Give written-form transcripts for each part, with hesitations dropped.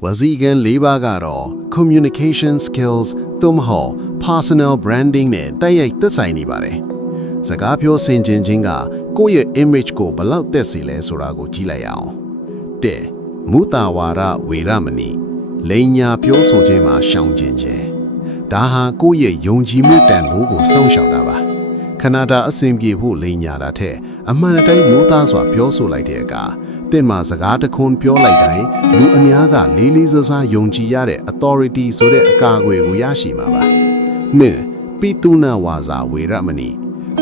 Wazigan Libagaro, communication skills, tumho, personal branding ne tayay tasay ni bare. Sagapyo sinjinjinga, koye image ko balaw tesile surago jilayao. De, mutawara wiramani, lenya pyo soje ma shaunjinje. Daha koye yongji mutan bugo song shaudaba. Canada asimgi hu lenya rate, amanatay yuta swa pyo so like ga. တင်မှာစကားတခွန်းပြောလိုက်တိုင်းလူအများကလေးလေးစားစားယုံကြည်ရတဲ့ authority ဆိုတဲ့အကာအကွယ်ကိုရရှိမှာပါ။နှစ်ပိတုနာဝါစာဝေရမဏီ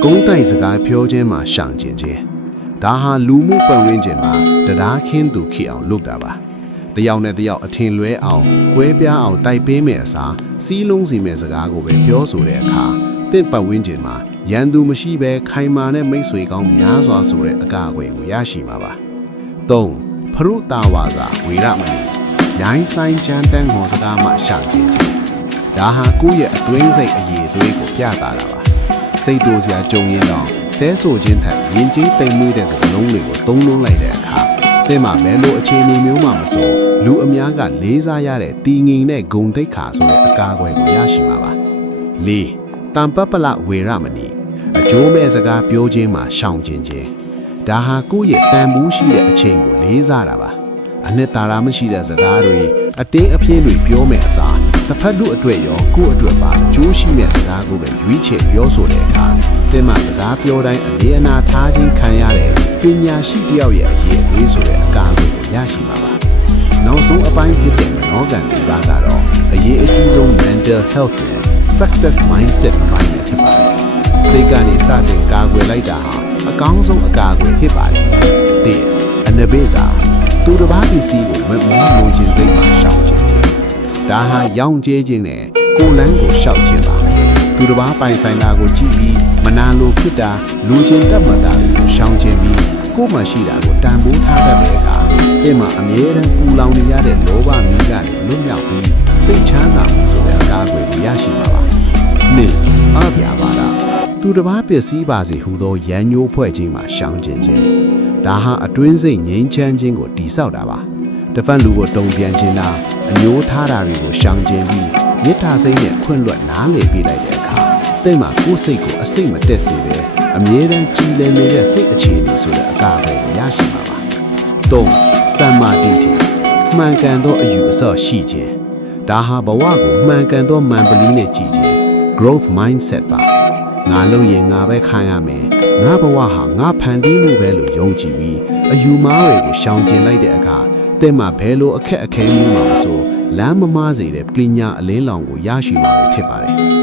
ဂုံးတိုက်စကားပြောခြင်းမှာရှောင်ကျင်ခြင်းဒါဟာလူမှုပတ်ဝန်းကျင်မှာတရားခင်းသူဖြစ်အောင်လုပ်တာပါ။တယောက်နဲ့တယောက်အထင်လွဲအောင်ကွဲပြားအောင်တိုက်ပေးမဲ့အစားစီးလုံးစီမဲ့စကားကိုပဲပြောဆိုတဲ့အခါတင့်ပတ်ဝန်းကျင်မှာရန်သူမရှိဘဲခိုင်မာတဲ့မိတ်ဆွေကောင်းများစွာဆိုတဲ့အကာအကွယ်ကိုရရှိမှာပါ။ 3. ဖရုတာဝါစာဝေရမဏီရိုင်းဆိုင်ချမ်းတန်းဟောစကားမှရှောင်ကျင်ခြင်းဒါဟာကိုယ့်ရဲ့အတွင်းစိတ်အရေးအသွေးကိုပြသတာပါစိတ်တိုးစရာကြုံရင်တော့ဆဲဆိုခြင်းထက်ယဉ်ကျေးတိမ်မွေးတဲ့စကားလုံးတွေကိုသုံးလုံးလိုက်တဲ့အခါသင်မှာဘယ်လိုအခြေအနေမျိုးမှမဆိုလူအများကလေးစားရတဲ့တည်ငြိမ်တဲ့ဂုဏ်သိက္ခာဆိုတဲ့အကာအကွယ်ကိုရရှိမှာပါ 4. တံပပလဝေရမဏီအကျိုးမဲ့စကားပြောခြင်းမှရှောင်ကျင်ခြင်း ဒါဟာကိုယ့်ရဲ့တန်ဖိုးရှိတဲ့အချိန်ကိုလေးစားတာပါအနှစ်သာရမရှိတဲ့စကားတွေအတင်းအပြင်းတွေပြောမယ်အစားတစ်ဖက်လူအတွက်ရောကိုယ့်အတွက်ပါအကျိုးရှိတဲ့စကားကိုပဲရွေးချယ်ပြောဆိုတဲ့အခါတင်မှာစကားပြောတိုင်းအလေးအနာထားခြင်းခံရတဲ့ပညာရှိတယောက်ရဲ့အရေးအသေးဆိုတဲ့အကာအကွယ်ကိုရရှိမှာပါနောက်ဆုံးအပိုင်းဖြစ်တဲ့မနောကံဒီပါကတော့အရေးအကြီးဆုံး mental health နဲ့ success mindset အပိုင်းနဲ့ဖြစ်ပါတယ်စိတ်ကနေစတင်ကာကွယ်လိုက်တာဟာ အကောင်းဆုံးအကာအကွယ်ဖြစ်ပါတယ်။တဲ့။အနဘေးစာသူတစ်ပါးပစ္စည်းကိုမမောလိုချင်စိတ်မှရှောင်ခြင်းခြင်း။ဒါဟာရောင်ကျဲခြင်းနဲ့ကိုယ်လန်းကိုရှောက်ခြင်းပါ။သူတစ်ပါးပိုင်ဆိုင်တာကိုကြည့်ပြီးမနာလိုဖြစ်တာလူချင်းတက်မှတ်တာတွေကိုရှောင်ခြင်းပြီးကိုယ်မှရှိတာကိုတန်ဖိုးထားတတ်တဲ့အခါအဲ့မှာအမြဲတမ်းပူလောင်နေရတဲ့လောဘမီးကနေလွတ်မြောက်ပြီးစိတ်ချမ်းသာမှုဆိုတဲ့အကာအကွယ်ကိုရရှိမှာပါ။နှစ်အပြာပါလား သူတစ်ပါးပစ္စည်းပါစီဟူသောရန်ညိုးဖွဲ့ခြင်းမှာရှောင်ကျင်ခြင်းဒါဟာအတွင်းစိတ်ငြိမ်းချမ်းခြင်းကိုတည်ဆောက်တာပါတစ်ဖက်လူကိုတုံ့ပြန်ခြင်းနာအညိုးထားတာတွေကိုရှောင်ကျင်ပြီးမေတ္တာစိတ်နဲ့ခွင့်လွှတ်နားလည်ပေးလိုက်တဲ့အခါတိတ်မှာကိုယ်စိတ်ကိုအစိတ်မတက်စေဘဲအမြဲတမ်းကြည်လည်နေတဲ့စိတ်အခြေအနေဆိုတဲ့အကာအကွယ်ကိုရရှိမှာပါ3စမ္မာတိတိမှန်ကန်သောအယူအဆရှိခြင်းဒါဟာဘဝကိုမှန်ကန်သောမှန်ပလီနဲ့ကြည်ခြင်း growth mindset ပါ ငါလုံရင်ငါပဲခိုင်းရမယ်ငါဘဝဟာငါဖန်တီးမှုပဲလို့ယုံကြည်ပြီးအယူမားတွေကိုရှောင်ကျင်လိုက်တဲ့အခါတဲ့မှာဘယ်လိုအခက်အခဲမျိုးမှမဆိုလမ်းမမားစေတဲ့ပညာအလင်းလောင်ကိုရရှိမှာဖြစ်ပါတယ်